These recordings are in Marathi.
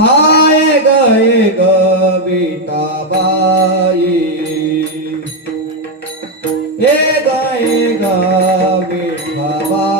हाय गए गीताबाई हे गए गीताबाई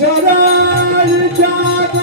Celal Kadir